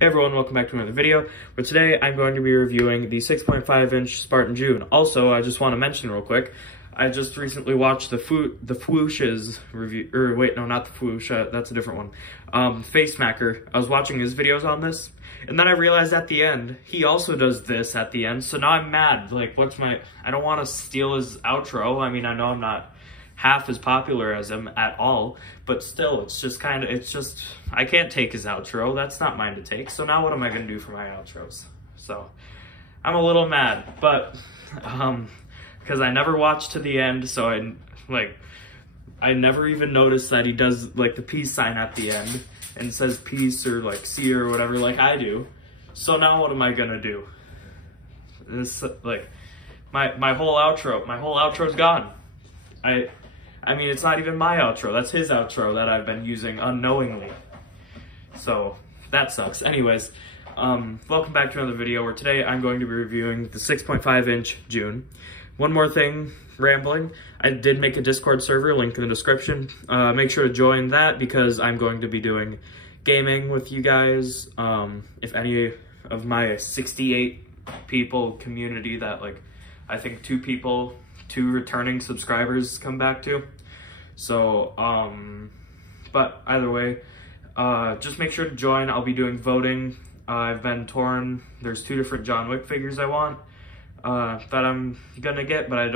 Hey everyone, welcome back to another video. But today I'm going to be reviewing the 6.5-inch Spartan June. Also, I just want to mention real quick, I just recently watched the Fwoosh's review, or wait, no, not the Fwoosh, that's a different one. Face Smacker. I was watching his videos on this, and then I realized at the end, he also does this at the end, so now I'm mad. Like, I don't want to steal his outro. I mean, I know I'm not half as popular as him at all, but still, I can't take his outro. That's not mine to take. So now what am I going to do for my outros? So I'm a little mad, but because I never watched to the end, so I never even noticed that he does like the peace sign at the end and says peace or like see or whatever like I do. So now what am I going to do? This like my whole outro's gone. I mean, it's not even my outro. That's his outro that I've been using unknowingly. So, that sucks. Anyways, welcome back to another video where today I'm going to be reviewing the 6.5-inch June. One more thing, rambling. I did make a Discord server, link in the description. Make sure to join that because I'm going to be doing gaming with you guys. If any of my 68 people community that, like, I think two returning subscribers come back to. So, but either way, just make sure to join. I'll be doing voting. I've been torn. There's 2 different John Wick figures I want, that I'm gonna get, but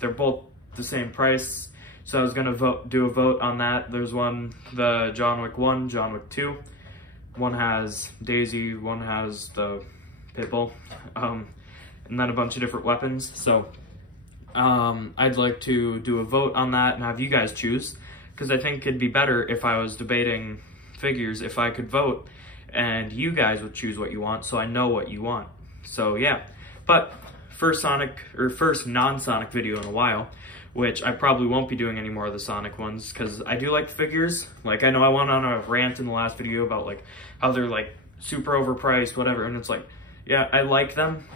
they're both the same price. So I was gonna do a vote on that. There's one, the John Wick 1, John Wick 2. One has Daisy, one has the Pitbull, and then a bunch of different weapons. So, I'd like to do a vote on that and have you guys choose, because I think it'd be better if I was debating figures, if I could vote and you guys would choose what you want so I know what you want. So yeah, but first non-Sonic video in a while, which I probably won't be doing any more of the Sonic ones because I do like the figures. Like, I know I went on a rant in the last video about like how they're like super overpriced, whatever, and it's like, yeah, I like them,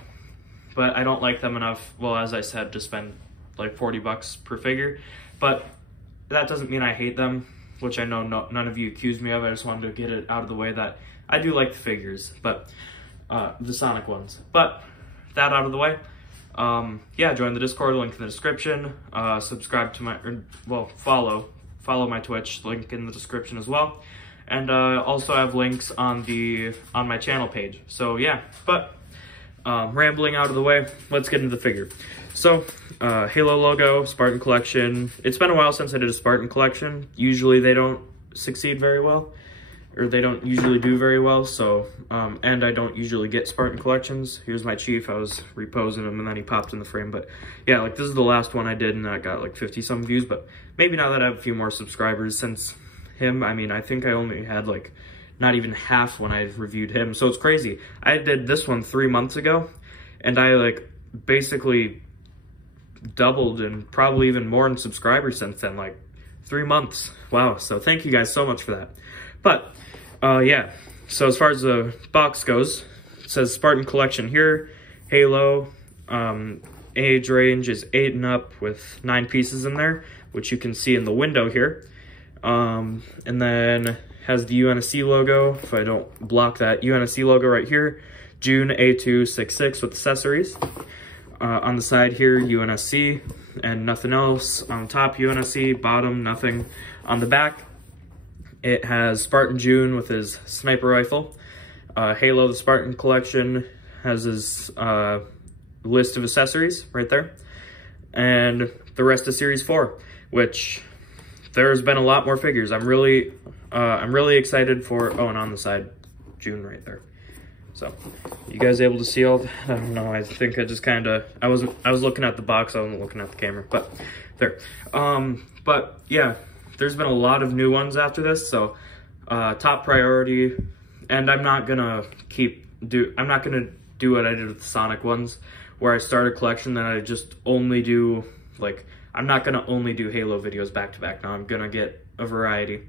but I don't like them enough, well, as I said, to spend like 40 bucks per figure. But that doesn't mean I hate them, which I know none of you accused me of. I just wanted to get it out of the way that I do like the figures, but the Sonic ones. But that out of the way, yeah, join the Discord, link in the description. Subscribe to follow my Twitch, link in the description as well. And also I have links on my channel page. So yeah, but rambling out of the way, let's get into the figure. So, Halo logo, Spartan collection. It's been a while since I did a Spartan collection. Usually they don't succeed very well, or they don't usually do very well, so, and I don't usually get Spartan collections. Here's my Chief. I was reposing him and then he popped in the frame, but yeah, like this is the last one I did and I got like 50-some views, but maybe now that I have a few more subscribers since him, I mean, I think I only had like not even half when I reviewed him, so it's crazy. I did this one 3 months ago, and I like basically doubled and probably even more in subscribers since then, like 3 months. Wow, so thank you guys so much for that. But yeah, so as far as the box goes, it says Spartan collection here, Halo, age range is 8 and up with 9 pieces in there, which you can see in the window here. And then has the UNSC logo, if I don't block that, UNSC logo right here, June A266 with accessories. On the side here, UNSC, and nothing else. On top, UNSC, bottom, nothing. On the back, it has Spartan June with his sniper rifle. Halo, the Spartan collection, has his list of accessories right there. And the rest of Series 4, which there's been a lot more figures. I'm really excited for, oh, and on the side, June right there. So, you guys able to see all, I don't know, I think I just kind of, I was looking at the box, I wasn't looking at the camera, but there. But yeah, there's been a lot of new ones after this, so top priority, and I'm not gonna do what I did with the Sonic ones, where I start a collection that I just only do, like, I'm not gonna only do Halo videos back to back. Now I'm gonna get a variety,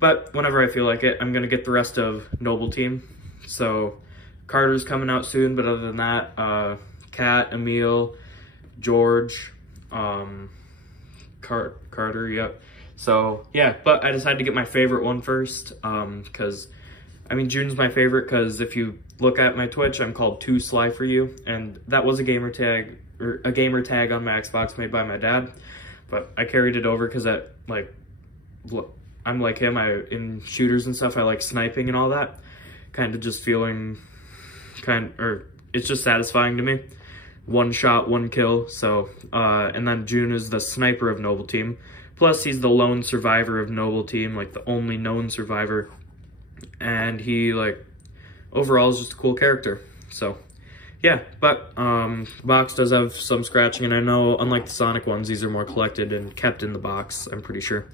but whenever I feel like it, I'm gonna get the rest of Noble Team. So Carter's coming out soon, but other than that, Kat, Emil, George, Carter, yep. So yeah, but I decided to get my favorite one first, because I mean, June's my favorite because if you look at my Twitch, I'm called Too Sly For You, and that was a gamer tag on my Xbox made by my dad, but I carried it over because I'm like him. In shooters and stuff, I like sniping and all that. Kind of just feeling it's just satisfying to me. One shot, one kill. So, and then June is the sniper of Noble Team. Plus, he's the lone survivor of Noble Team, like the only known survivor. And he, like, overall is just a cool character. So, yeah. But, the box does have some scratching, and I know, unlike the Sonic ones, these are more collected and kept in the box, I'm pretty sure.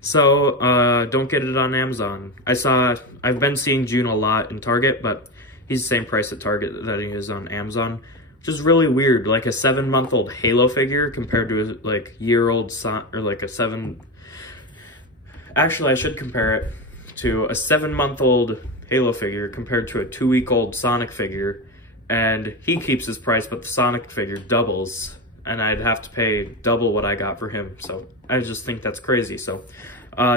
So, don't get it on Amazon. I've been seeing June a lot in Target, but he's the same price at Target that he is on Amazon. Which is really weird, like a 7-month-old Halo figure compared to a, like, year-old or like a 7... Actually, I should compare it to a 7-month-old Halo figure compared to a 2-week-old Sonic figure, and he keeps his price, but the Sonic figure doubles, and I'd have to pay double what I got for him, so I just think that's crazy. So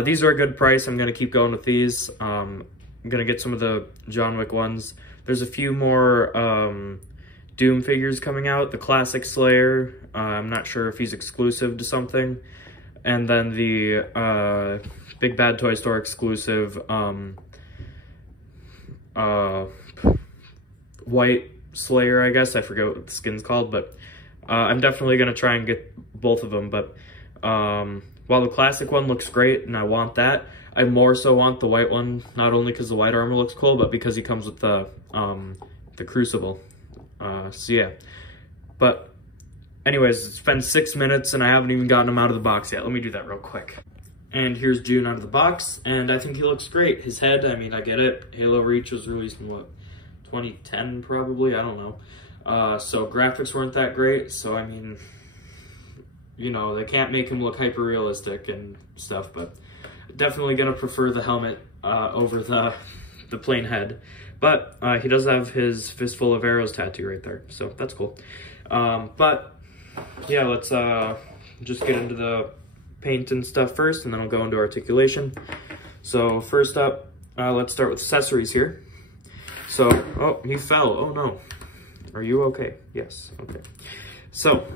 these are a good price. I'm going to keep going with these. I'm going to get some of the John Wick ones. There's a few more Doom figures coming out. The Classic Slayer, I'm not sure if he's exclusive to something. And then the Big Bad Toy Store exclusive White Slayer, I guess. I forget what the skin's called, but I'm definitely going to try and get both of them. But while the classic one looks great and I want that, I more so want the white one, not only because the white armor looks cool, but because he comes with the Crucible. So yeah, but anyways, it's been 6 minutes and I haven't even gotten him out of the box yet. Let me do that real quick. And here's June out of the box, and I think he looks great. His head, I mean, I get it. Halo Reach was released in what, 2010 probably? I don't know. So graphics weren't that great, so I mean, you know, they can't make him look hyper realistic and stuff, but definitely gonna prefer the helmet over the plain head. But he does have his Fistful of Arrows tattoo right there, so that's cool. But yeah, let's just get into the paint and stuff first, and then I'll go into articulation. So first up, let's start with accessories here. So, oh, he fell. Oh no. Are you okay? Yes, okay. So,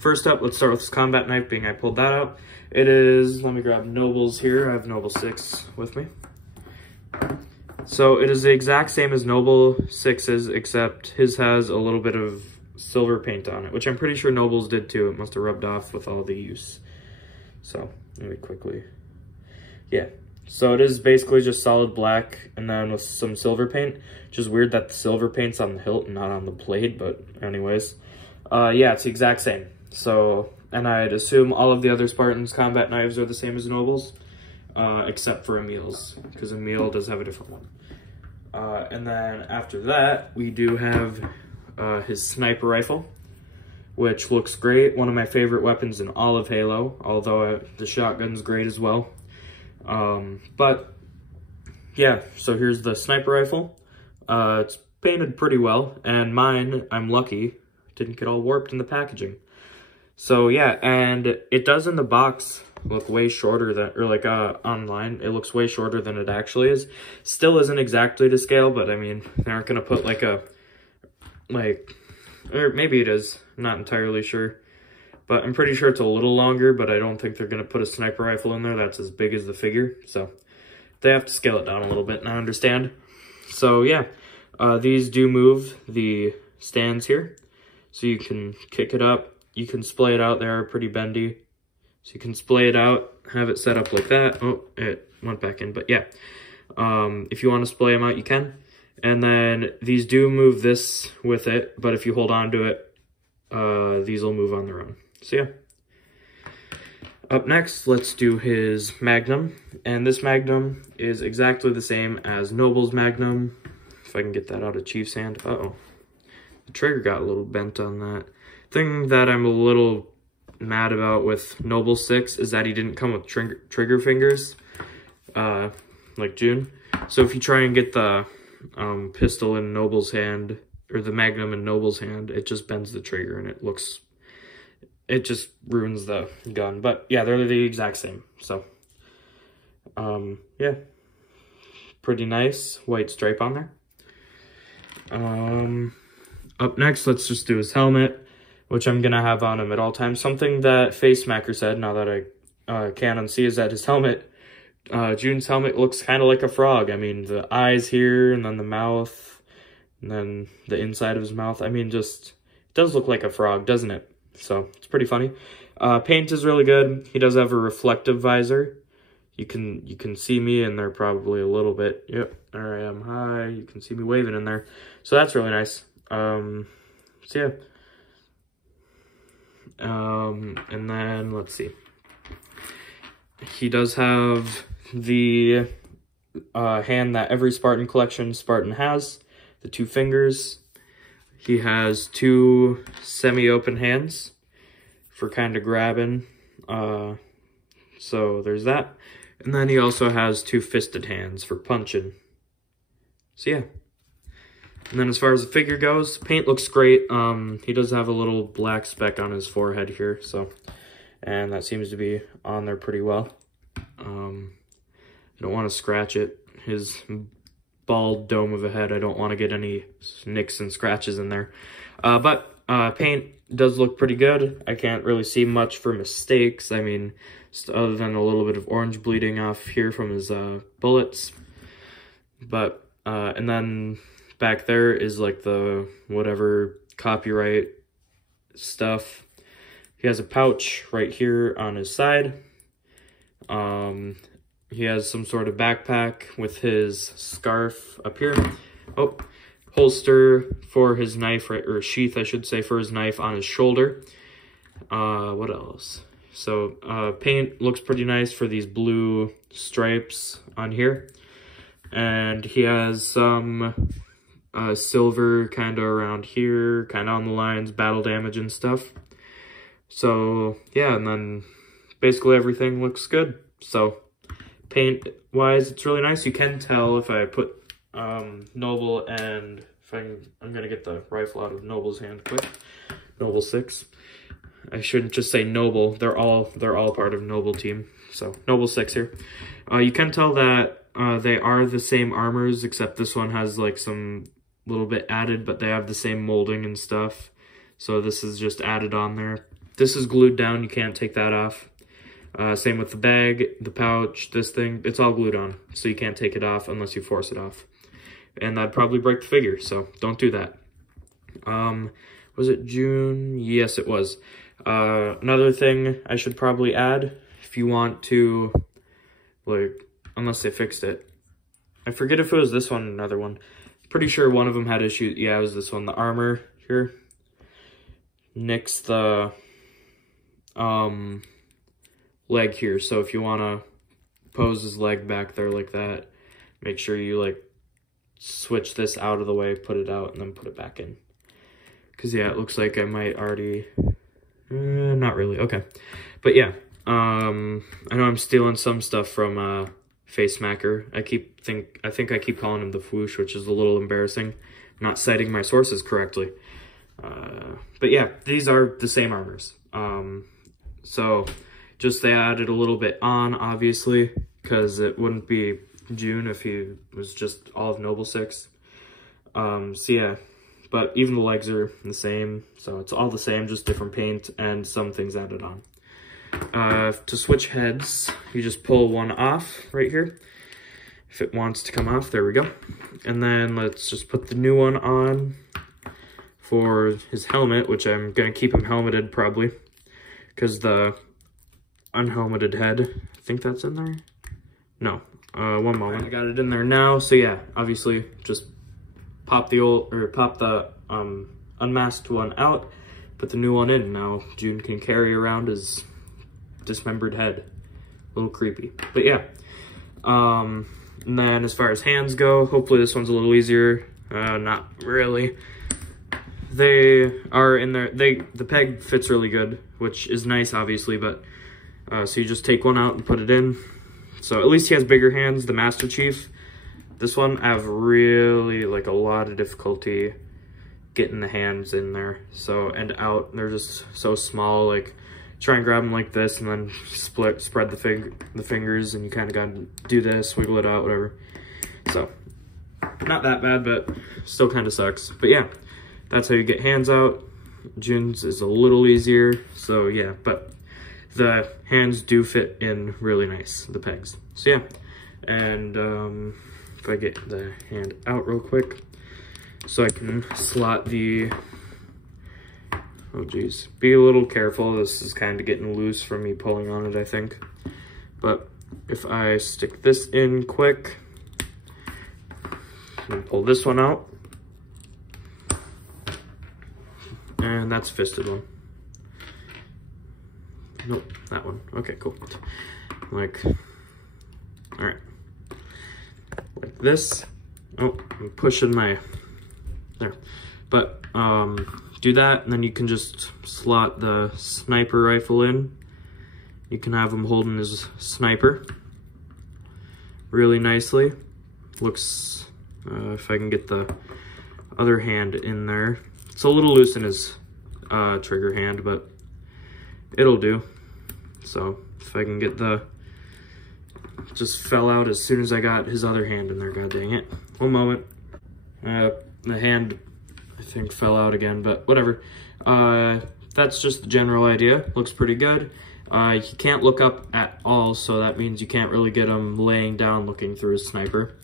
first up, let's start with this combat knife, being I pulled that out. It is, let me grab Noble's here. I have Noble 6 with me. So it is the exact same as Noble 6's, except his has a little bit of silver paint on it, which I'm pretty sure Noble's did too. It must have rubbed off with all the use. So let me quickly, yeah. So it is basically just solid black and then with some silver paint. Which is weird that the silver paint's on the hilt and not on the blade, but anyways. Yeah, it's the exact same. So, and I'd assume all of the other Spartan's combat knives are the same as Noble's. Except for Emil's, because Emil does have a different one. And then after that, we do have his sniper rifle, which looks great. One of my favorite weapons in all of Halo, although the shotgun's great as well. But yeah, so here's the sniper rifle. It's painted pretty well, and mine, I'm lucky, didn't get all warped in the packaging. So yeah, and it does in the box look way shorter than, or like online, it looks way shorter than it actually is. Still isn't exactly to scale, but I mean, they aren't gonna put like a, or maybe it is, I'm not entirely sure. But I'm pretty sure it's a little longer, but I don't think they're gonna put a sniper rifle in there that's as big as the figure. So they have to scale it down a little bit, and I understand. So yeah, these do move the stands here. So you can kick it up, you can splay it out, they are pretty bendy. So you can splay it out, have it set up like that. Oh, it went back in, but yeah. If you want to splay them out, you can. And then these do move this with it, but if you hold on to it, these will move on their own. So yeah. Up next, let's do his Magnum. And this Magnum is exactly the same as Noble's Magnum. If I can get that out of Chief's hand. Uh-oh. The trigger got a little bent on that. Thing that I'm a little mad about with Noble 6 is that he didn't come with trigger fingers, like June. So if you try and get the pistol in Noble's hand, or the Magnum in Noble's hand, it just bends the trigger and it just ruins the gun. But yeah, they're the exact same. So, yeah, pretty nice. White stripe on there. Up next, let's just do his helmet, which I'm going to have on him at all times. Something that Face Smacker said, now that I can unsee, is that his helmet, June's helmet, looks kind of like a frog. I mean, the eyes here, and then the mouth, and then the inside of his mouth. I mean, just, it does look like a frog, doesn't it? So, it's pretty funny. Paint is really good. He does have a reflective visor. You can see me in there probably a little bit. Yep, there I am. Hi, you can see me waving in there. So that's really nice. So yeah. And then let's see. He does have the hand that every Spartan collection Spartan has, the 2 fingers. He has 2 semi-open hands for kind of grabbing. So there's that. And then he also has 2 fisted hands for punching. So yeah. And then as far as the figure goes, paint looks great. He does have a little black speck on his forehead here, so, and that seems to be on there pretty well. I don't want to scratch it. His bald dome of a head, I don't want to get any nicks and scratches in there. But paint does look pretty good. I can't really see much for mistakes. I mean, other than a little bit of orange bleeding off here from his bullets. But, and then back there is like the whatever copyright stuff. He has a pouch right here on his side. He has some sort of backpack with his scarf up here. Oh, holster for his knife, right, or sheath, I should say, for his knife on his shoulder. What else? So, paint looks pretty nice for these blue stripes on here. And he has some silver kind of around here, kind of on the lines, battle damage and stuff. So, yeah, and then basically everything looks good. So, paint-wise, it's really nice. You can tell if I put Noble and if I'm going to get the rifle out of Noble's hand quick. Noble 6. I shouldn't just say Noble. They're all part of Noble team. So, Noble 6 here. You can tell that they are the same armors, except this one has like some little bit added, but they have the same molding and stuff. So this is just added on there. This is glued down. You can't take that off. Same with the bag, the pouch, this thing. It's all glued on, so you can't take it off unless you force it off. And that'd probably break the figure, so don't do that. Was it June? Yes, it was. Another thing I should probably add, if you want to, like, unless they fixed it. I forget if it was this one or another one. Pretty sure one of them had issues. Yeah, it was this one. The armor here nicks the leg here. So if you want to pose his leg back there like that, make sure you like switch this out of the way, put it out, and then put it back in. Because yeah, it looks like I might already... not really. Okay. But yeah, I know I'm stealing some stuff from Face Smacker. I think I keep calling him the Fwoosh, which is a little embarrassing. I'm not citing my sources correctly. But yeah, these are the same armors. So just they added a little bit on, obviously, because it wouldn't be June if he was just all of Noble 6. So yeah, but even the legs are the same. So it's all the same, just different paint and some things added on. To switch heads, you just pull one off right here. If it wants to come off, there we go. And then let's just put the new one on for his helmet, which I'm going to keep him helmeted probably, because the unhelmeted head, I think that's in there? No, one moment. I got it in there now. So yeah, obviously just pop the unmasked one out, put the new one in. Now June can carry around his dismembered head. A little creepy, but yeah. And then as far as hands go, hopefully this one's a little easier. Not really. They are in there. The peg fits really good, which is nice, obviously, but so you just take one out and put it in. So at least he has bigger hands, the Master Chief. This one, I have really like a lot of difficulty getting the hands in there. So, and out, they're just so small. Like, try and grab them like this and then spread the fingers, and you kind of got to do this, wiggle it out, whatever. So not that bad, but still kind of sucks. But yeah, that's how you get hands out. Jun's is a little easier, so yeah, but the hands do fit in really nice, the pegs. So yeah, and if I get the hand out real quick, so I can slot the, oh geez, be a little careful. This is kind of getting loose from me pulling on it, I think. But if I stick this in quick, and pull this one out, and that's fisted one. Nope, that one. Okay, cool. Like, all right, like this. Oh, I'm pushing my, there. But do that, and then you can just slot the sniper rifle in. You can have him holding his sniper really nicely. Looks, if I can get the other hand in there. It's a little loose in his trigger hand, but it'll do. So if I can get the, just fell out as soon as I got his other hand in there, god dang it. One moment. The hand, I think, fell out again, but whatever. That's just the general idea. Looks pretty good. He can't look up at all, so that means you can't really get him laying down looking through his sniper.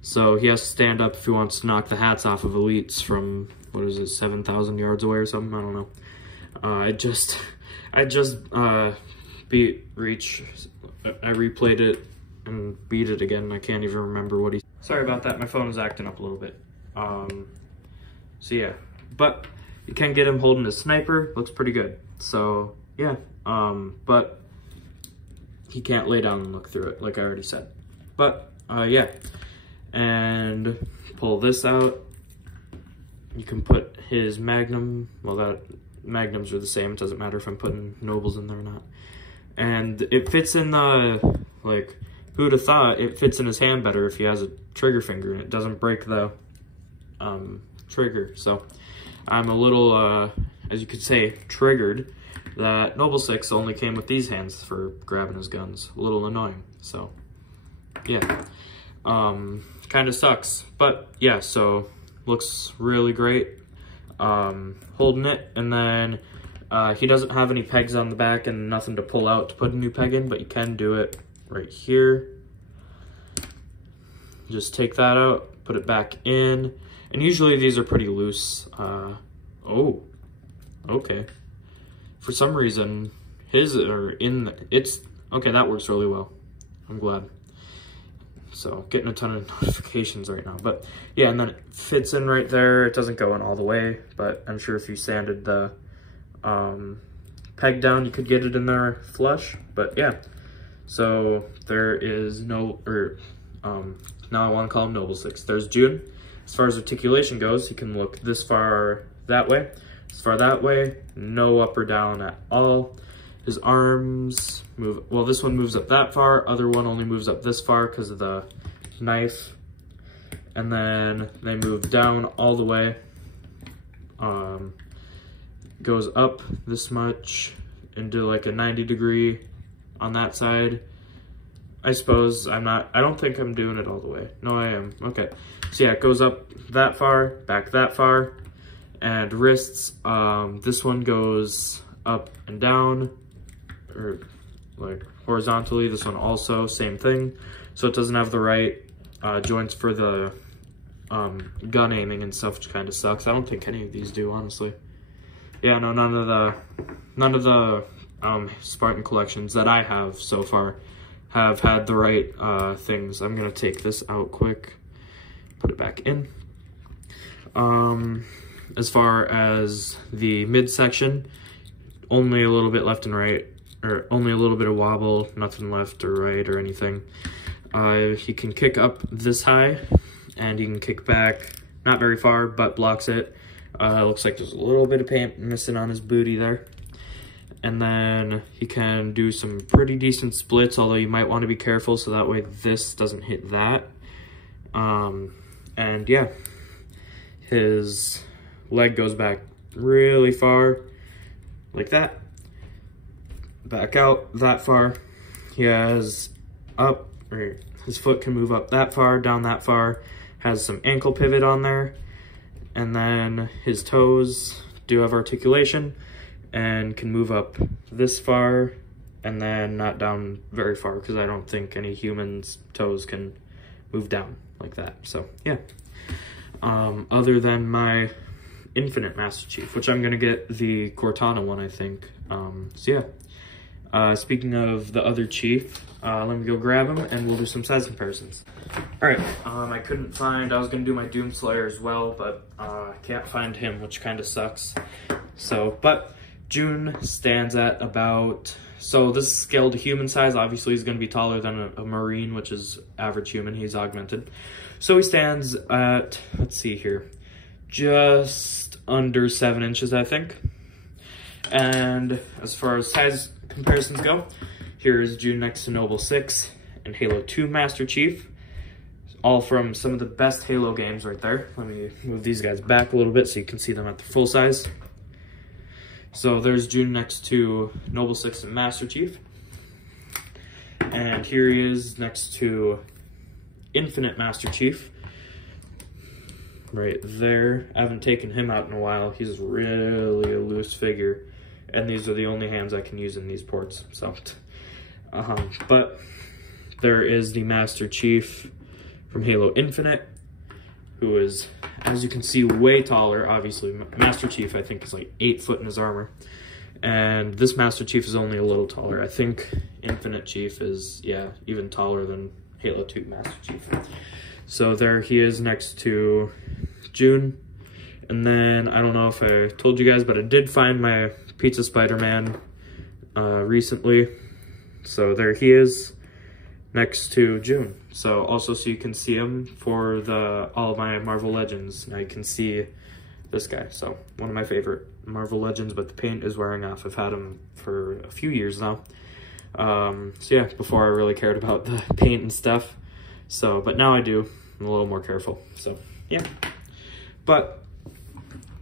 So he has to stand up if he wants to knock the hats off of elites from, what is it, 7,000 yards away or something? I don't know. I just beat Reach. I replayed it and beat it again. I can't even remember what he... Sorry about that, my phone is acting up a little bit. So yeah, but you can get him holding his sniper. Looks pretty good. So yeah, but he can't lay down and look through it, like I already said. But yeah, and pull this out. You can put his Magnum, well, that Magnums are the same. It doesn't matter if I'm putting Nobles in there or not. And it fits in the, like, who'd have thought it fits in his hand better if he has a trigger finger and it doesn't break the trigger. So I'm a little, as you could say, triggered that Noble 6 only came with these hands for grabbing his guns. A little annoying. So yeah, kind of sucks, but yeah, so looks really great. Holding it, and then he doesn't have any pegs on the back and nothing to pull out to put a new peg in, but you can do it right here. Just take that out, put it back in, and usually these are pretty loose. Oh, okay. For some reason, his are in, it's, okay, that works really well. I'm glad. So, getting a ton of notifications right now. But, yeah, and then it fits in right there. It doesn't go in all the way, but I'm sure if you sanded the peg down, you could get it in there flush. But, yeah. So, there is no, or, now I want to call him Noble 6. There's Jun. As far as articulation goes, he can look this far that way, this far that way, no up or down at all. His arms move, well, this one moves up that far, other one only moves up this far because of the knife. And then they move down all the way. Goes up this much into like a 90-degree on that side. I suppose I don't think I'm doing it all the way. No, I am. Okay. So yeah, it goes up that far, back that far. And wrists, this one goes up and down, or like horizontally. This one also, same thing. So it doesn't have the right joints for the gun aiming and stuff, which kind of sucks. I don't think any of these do, honestly. Yeah, no, none of the Spartan collections that I have so far have had the right things. I'm gonna take this out quick, put it back in. As far as the midsection, only a little bit left and right, or only a little bit of wobble, nothing left or right or anything. He can kick up this high, and he can kick back not very far, but blocks it. Looks like there's a little bit of paint missing on his booty there. And then he can do some pretty decent splits, although you might want to be careful so that way this doesn't hit that. And yeah, his leg goes back really far, like that. Back out that far. He has up, or his foot can move up that far, down that far, has some ankle pivot on there, and then his toes do have articulation and can move up this far and then not down very far, because I don't think any human's toes can move down like that. So yeah, other than my Infinite Master Chief, which I'm gonna get the Cortana one, I think. So yeah, speaking of the other Chief, let me go grab him and we'll do some size comparisons. All right, I couldn't find, I was gonna do my Doomslayer as well, but I can't find him, which kind of sucks. So, but June stands at about, so this is scaled to human size. Obviously he's gonna be taller than a Marine, which is average human, he's augmented. So he stands at, let's see here, just under 7 inches, I think. And as far as size comparisons go, here is June next to Noble 6 and Halo 2 Master Chief. All from some of the best Halo games right there. Let me move these guys back a little bit so you can see them at the full size. So there's June next to Noble 6 and Master Chief. And here he is next to Infinite Master Chief. Right there. I haven't taken him out in a while. He's really a loose figure. And these are the only hands I can use in these ports. So, but there is the Master Chief from Halo Infinite, who is, as you can see, way taller. Obviously, Master Chief, I think, is like 8 foot in his armor. And this Master Chief is only a little taller. I think Infinite Chief is, yeah, even taller than Halo 2 Master Chief. So there he is next to June. And then, I don't know if I told you guys, but I did find my Pizza Spider-Man recently. So there he is next to June. So also, so you can see him for all of my Marvel Legends. Now you can see this guy. So one of my favorite Marvel Legends, but the paint is wearing off. I've had him for a few years now. So yeah, before I really cared about the paint and stuff. So, but now I do. I'm a little more careful. So yeah, but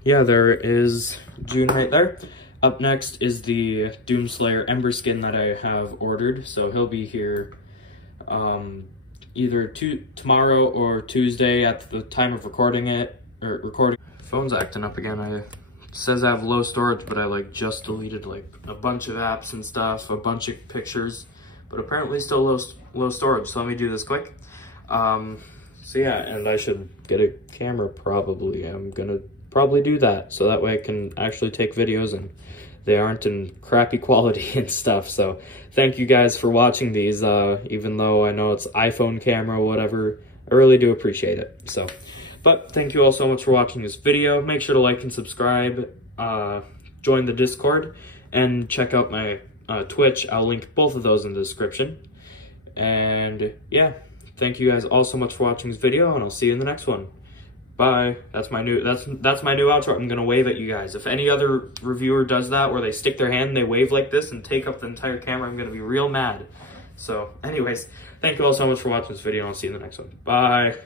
yeah, there is June right there. Up next is the Doomslayer Ember skin that I have ordered. So he'll be here either tomorrow or Tuesday at the time of recording it, or recording. Phone's acting up again. It says I have low storage, but I like just deleted like a bunch of apps and stuff, a bunch of pictures, but apparently still low storage. So let me do this quick. So yeah, and I should get a camera probably. I'm gonna probably do that, so that way I can actually take videos and they aren't in crappy quality and stuff. So thank you guys for watching these, even though I know it's iPhone camera or whatever, I really do appreciate it. So, but thank you all so much for watching this video. Make sure to like and subscribe, join the Discord, and check out my Twitch. I'll link both of those in the description. And yeah, thank you guys all so much for watching this video, and I'll see you in the next one. Bye. That's my new outro. I'm gonna wave at you guys. If any other reviewer does that, where they stick their hand and they wave like this and take up the entire camera, I'm gonna be real mad. So anyways, thank you all so much for watching this video, and I'll see you in the next one. Bye.